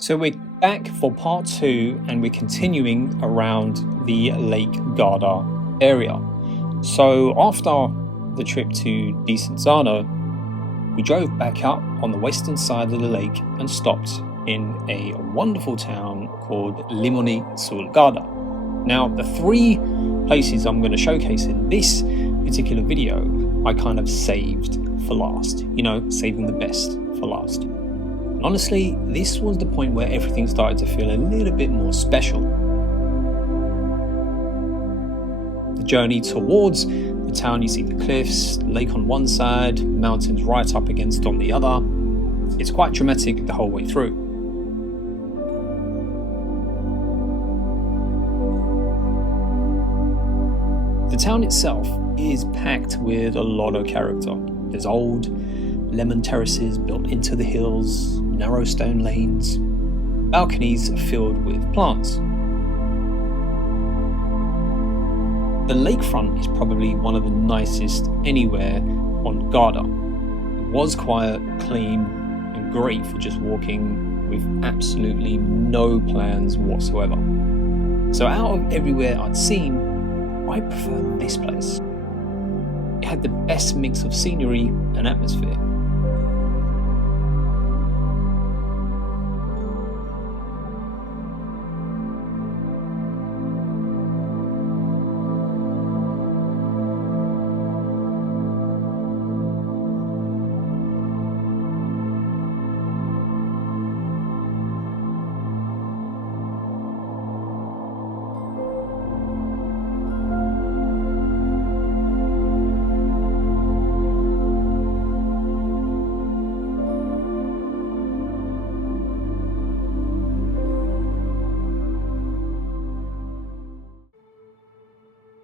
So we're back for part 2 and we're continuing around the Lake Garda area. So after the trip to Desenzano, we drove back up on the western side of the lake and stopped in a wonderful town called Limone sul Garda. Now, the 3 places I'm going to showcase in this particular video, I kind of saved for last. Saving the best for last. And honestly, this was the point where everything started to feel a little bit more special. The journey towards the town, you see the cliffs, lake on one side, mountains right up against on the other. It's quite dramatic the whole way through. The town itself is packed with a lot of character. There's old lemon terraces built into the hills, narrow stone lanes, balconies filled with plants. The lakefront is probably one of the nicest anywhere on Garda. It was quiet, clean, and great for just walking with absolutely no plans whatsoever. So out of everywhere I'd seen, I prefer this place. It had the best mix of scenery and atmosphere.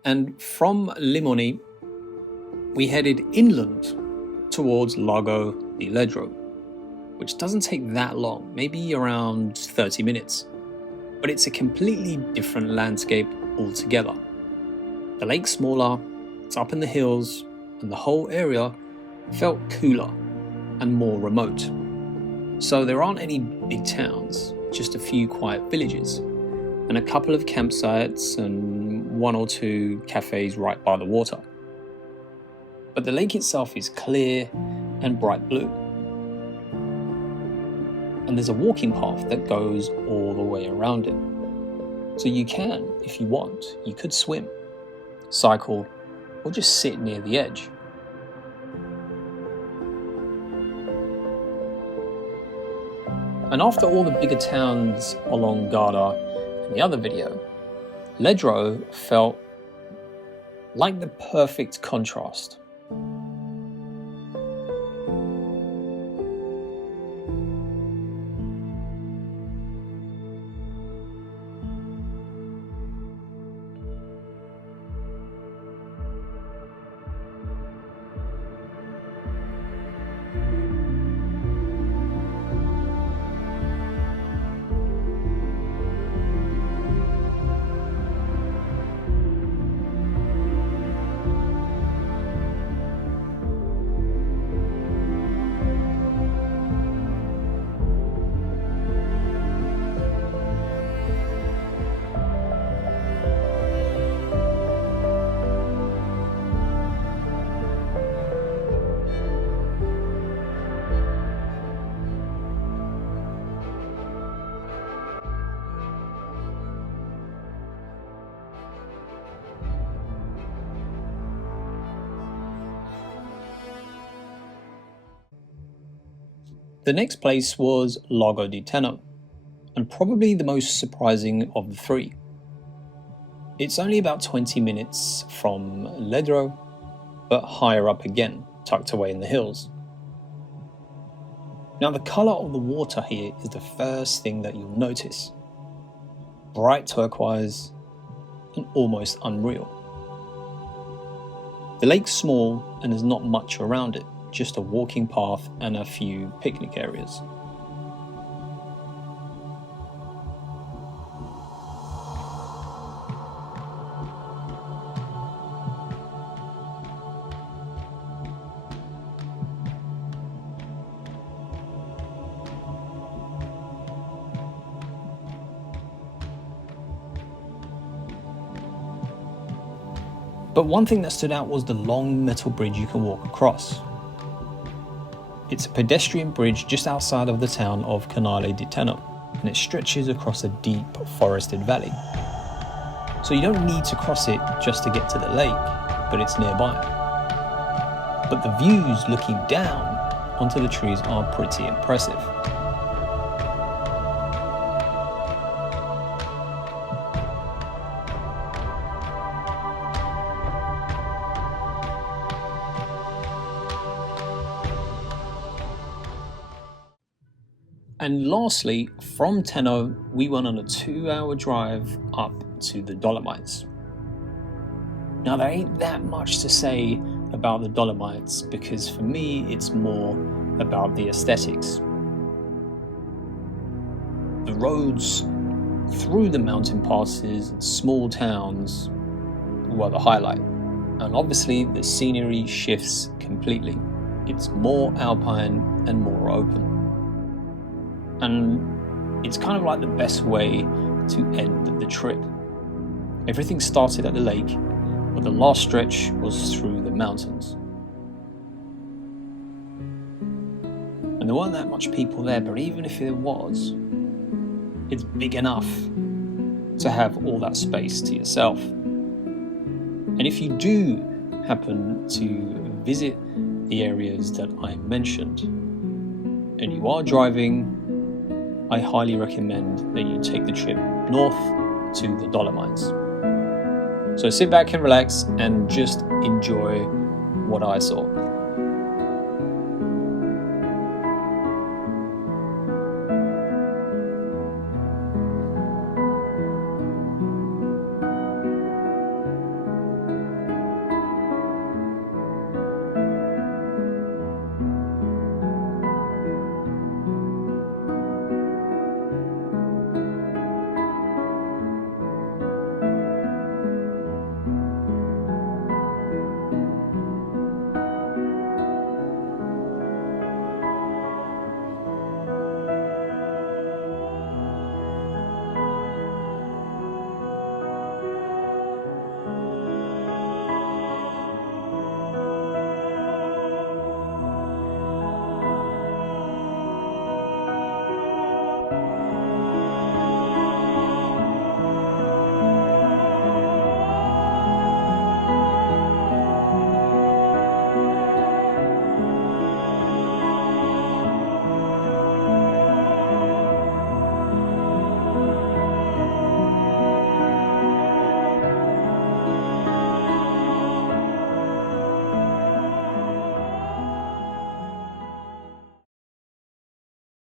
And from Limone, we headed inland towards Lago di Ledro, which doesn't take that long, maybe around 30 minutes. But it's a completely different landscape altogether. The lake's smaller, it's up in the hills, and the whole area felt cooler and more remote. So there aren't any big towns, just a few quiet villages, and a couple of campsites and 1 or 2 cafes right by the water. But the lake itself is clear and bright blue. And there's a walking path that goes all the way around it. So you can, if you want, you could swim, cycle, or just sit near the edge. And after all the bigger towns along Garda in the other video, Ledro felt like the perfect contrast. The next place was Lago di Tenno, and probably the most surprising of the 3. It's only about 20 minutes from Ledro, but higher up again, tucked away in the hills. Now the colour of the water here is the first thing that you'll notice. Bright turquoise and almost unreal. The lake's small and there's not much around it, just a walking path and a few picnic areas. But one thing that stood out was the long metal bridge you can walk across. It's a pedestrian bridge just outside of the town of Canale di Tenno, and it stretches across a deep forested valley. So you don't need to cross it just to get to the lake, but it's nearby. But the views looking down onto the trees are pretty impressive. And lastly, from Tenno, we went on a 2-hour drive up to the Dolomites. Now, there ain't that much to say about the Dolomites because for me, it's more about the aesthetics. The roads through the mountain passes and small towns were the highlight. And obviously, the scenery shifts completely. It's more alpine and more open. And it's kind of like the best way to end the trip. Everything started at the lake, but the last stretch was through the mountains. And there weren't that much people there, but even if there was, it's big enough to have all that space to yourself. And if you do happen to visit the areas that I mentioned, and you are driving, I highly recommend that you take the trip north to the Dolomites. So sit back and relax and just enjoy what I saw.